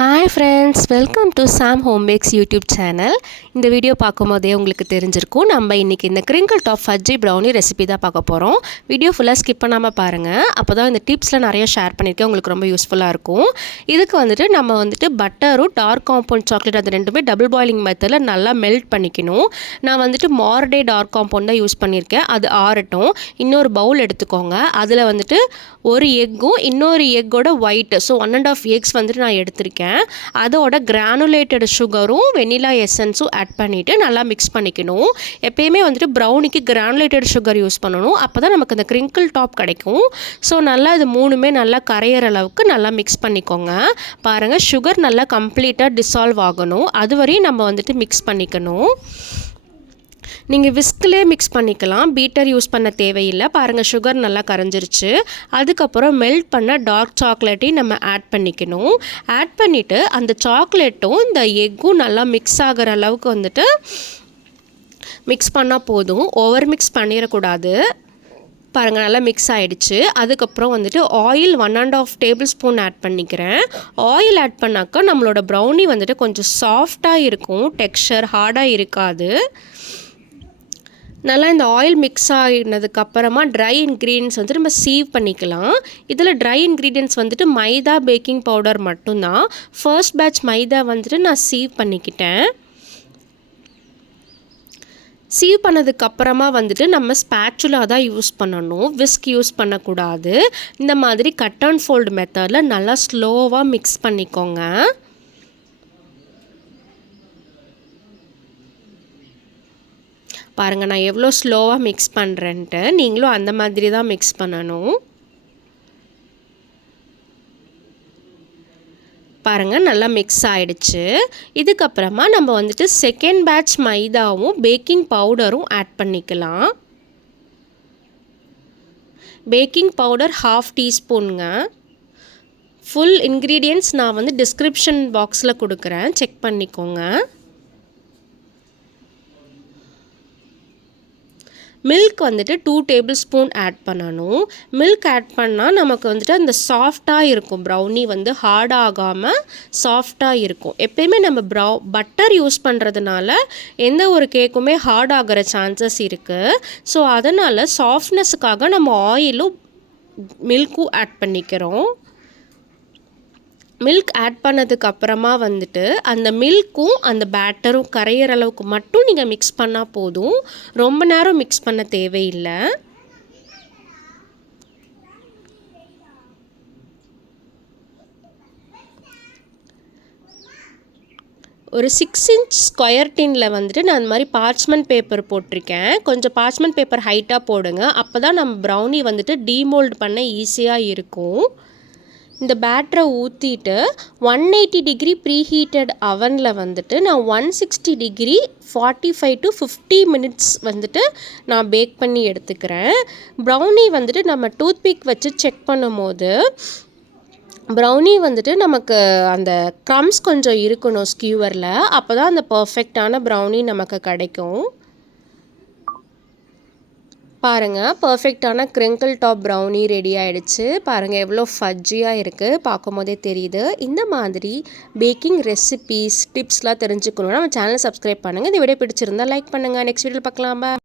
Hi friends, welcome to Sam Home Bakes YouTube channel. இந்த video பார்க்கும்போதே உங்களுக்கு தெரிஞ்சிருக்கும் நம்ம இன்னைக்கு இந்த crinkle top fudgy brownie recipe தான் பார்க்க போறோம். வீடியோ ஃபுல்லா ஸ்கிப் பண்ணாம பாருங்க. அப்பதான் இந்த டிப்ஸ்ல நிறைய ஷேர் பண்ணிருக்கேன் உங்களுக்கு ரொம்ப யூஸ்ஃபுல்லா இருக்கும். இதுக்கு வந்துட்டு நம்ம வந்துட்டு பட்டரும் டார்க் காம்பவுண்ட் சாக்லேட் அது ரெண்டுமே டபுள் பாயிலிங் மெத்தட்ல நல்லா மெல்ட் பண்ணிக்கணும். நான் வந்துட்டு மார்டே டார்க் காம்பவுண்ட் தான் யூஸ் பண்ணிருக்கேன். அது ஆறட்டும். இன்னொரு பவுல் எடுத்துக்கோங்க. அதுல வந்துட்டு ஒரு எக்கும் இன்னொரு எக்கோட ஒயிட் ஸோ 1.5 எக்ஸ் வந்துட்டு நான் எடுத்திருக்கேன். அதோட கிரானுலேட்டட் சுகரும் வெனிலா எசன்ஸும் ஆட் பண்ணிவிட்டு நல்லா மிக்ஸ் பண்ணிக்கணும். எப்பயுமே வந்துட்டு ப்ரௌனிக்கு கிரானுலேட்டட் சுகர் யூஸ் பண்ணணும். அப்போ தான் நமக்கு அந்த கிரிங்கிள் டாப் கிடைக்கும். ஸோ நல்லா இது மூணுமே நல்லா கரையிற அளவுக்கு நல்லா மிக்ஸ் பண்ணிக்கோங்க. பாருங்கள் சுகர் நல்லா கம்ப்ளீட்டாக டிசால்வ் ஆகணும். அது வரையும் நம்ம வந்துட்டு மிக்ஸ் பண்ணிக்கணும். நீங்கள் விஸ்க்லேயே மிக்ஸ் பண்ணிக்கலாம். பீட்டர் யூஸ் பண்ண தேவையில்லை. பாருங்கள் சுகர் நல்லா கரைஞ்சிருச்சு. அதுக்கப்புறம் மெல்ட் பண்ண டார்க் சாக்லேட்டையும் நம்ம ஆட் பண்ணிக்கணும். ஆட் பண்ணிவிட்டு அந்த சாக்லேட்டும் இந்த எக்கும் நல்லா மிக்ஸ் ஆகிற அளவுக்கு வந்துட்டு மிக்ஸ் பண்ணால் போதும். ஓவர் மிக்ஸ் பண்ணிடக்கூடாது. பாருங்கள் நல்லா மிக்ஸ் ஆகிடுச்சு. அதுக்கப்புறம் வந்துட்டு ஆயில் 1.5 டேபிள் ஸ்பூன் ஆட் பண்ணிக்கிறேன். ஆயில் ஆட் பண்ணாக்கா நம்மளோட ப்ரௌனி வந்துட்டு கொஞ்சம் சாஃப்டாக இருக்கும். டெக்ஸ்சர் ஹார்டாக இருக்காது. நல்லா இந்த ஆயில் மிக்ஸ் ஆகினதுக்கப்புறமா ட்ரை இன்க்ரீடியன்ஸ் வந்துட்டு நம்ம சீவ் பண்ணிக்கலாம். இதில் ட்ரை இன்க்ரீடியன்ட்ஸ் வந்துட்டு மைதா பேக்கிங் பவுடர் மட்டும்தான். ஃபர்ஸ்ட் பேட்ச் மைதா வந்துட்டு நான் சீவ் பண்ணிக்கிட்டேன். சீவ் பண்ணதுக்கப்புறமா வந்துட்டு நம்ம ஸ்பேச்சுலா தான் யூஸ் பண்ணணும். விஸ்க் யூஸ் பண்ணக்கூடாது. இந்த மாதிரி கட் அண்ட் ஃபோல்டு மெத்தடில் நல்லா ஸ்லோவாக மிக்ஸ் பண்ணிக்கோங்க. பாருங்கள் நான் எவ்வளோ ஸ்லோவாக மிக்ஸ் பண்ணுறேன்ட்டு. நீங்களும் அந்த மாதிரி தான் மிக்ஸ் பண்ணணும். பாருங்கள் நல்லா மிக்ஸ் ஆகிடுச்சு. இதுக்கப்புறமா நம்ம வந்துட்டு செகண்ட் பேட்ச் மைதாவும் பேக்கிங் பவுடரும் ஆட் பண்ணிக்கலாம். Baking powder 1/2 டீஸ்பூனுங்க. ஃபுல் இன்க்ரீடியன்ட்ஸ் நான் வந்து டிஸ்கிரிப்ஷன் பாக்ஸில் கொடுக்குறேன். செக் பண்ணிக்கோங்க. மில்க் வந்துட்டு 2 டேபிள் ஸ்பூன் ஆட் பண்ணணும். மில்க் ஆட் பண்ணால் நமக்கு வந்துட்டு அந்த சாஃப்டாக இருக்கும். ப்ரௌனி வந்து ஹார்டாக ஆகாமல் சாஃப்டாக இருக்கும். எப்பயுமே நம்ம பட்டர் யூஸ் பண்ணுறதுனால எந்த ஒரு கேக்குமே ஹார்ட் ஆகிற சான்சஸ் இருக்குது. ஸோ அதனால் சாஃப்ட்னஸுக்காக நம்ம ஆயிலும் மில்க்கும் ஆட் பண்ணிக்கிறோம். மில்க் ஆட் பண்ணதுக்கப்புறமா வந்துட்டு அந்த மில்க்கும் அந்த பேட்டரும் கரையிற அளவுக்கு மட்டும் நீங்கள் மிக்ஸ் பண்ணால் போதும். ரொம்ப நேரம் மிக்ஸ் பண்ண தேவையில்லை. ஒரு 6 இன்ச் ஸ்கொயர் டின்னில் வந்துட்டு நான் அந்த மாதிரி பார்ச்மெண்ட் பேப்பர் போட்டிருக்கேன். கொஞ்சம் பார்ச்மெண்ட் பேப்பர் ஹைட்டாக போடுங்க. அப்போ தான் நம்ம ப்ரௌனி வந்துட்டு டீமோல்ட் பண்ண ஈஸியாக இருக்கும். இந்த பேட்டரை ஊற்றிட்டு 180 டிகிரி ப்ரீ ஹீட்டட் அவனில் வந்துட்டு நான் 160 டிகிரி 45 to 50 மினிட்ஸ் வந்துட்டு நான் பேக் பண்ணி எடுத்துக்கிறேன். ப்ரௌனி வந்துட்டு நம்ம டூத்பிக் வச்சு செக் பண்ணும்போது ப்ரௌனி வந்துட்டு நமக்கு அந்த க்ரம்ஸ் கொஞ்சம் இருக்கணும் ஸ்கியூவரில். அப்போ தான் அந்த பர்ஃபெக்டான ப்ரௌனி நமக்கு கிடைக்கும். பாருங்கள் பர்ஃபெக்டான கிரிங்கிள் டாப் ப்ரௌனி ரெடி ஆகிடுச்சு. பாருங்கள் எவ்வளோ ஃபஜ்ஜியாக இருக்குது. பார்க்கும் போதே தெரியுது. இந்த மாதிரி பேக்கிங் ரெசிபீஸ் டிப்ஸ்லாம் தெரிஞ்சுக்கணுன்னா நம்ம சேனலை சப்ஸ்கிரைப் பண்ணுங்கள். இந்த வீடியோ பிடிச்சிருந்தா லைக் பண்ணுங்கள். நெக்ஸ்ட் வீடியோவில் பார்க்கலாம்.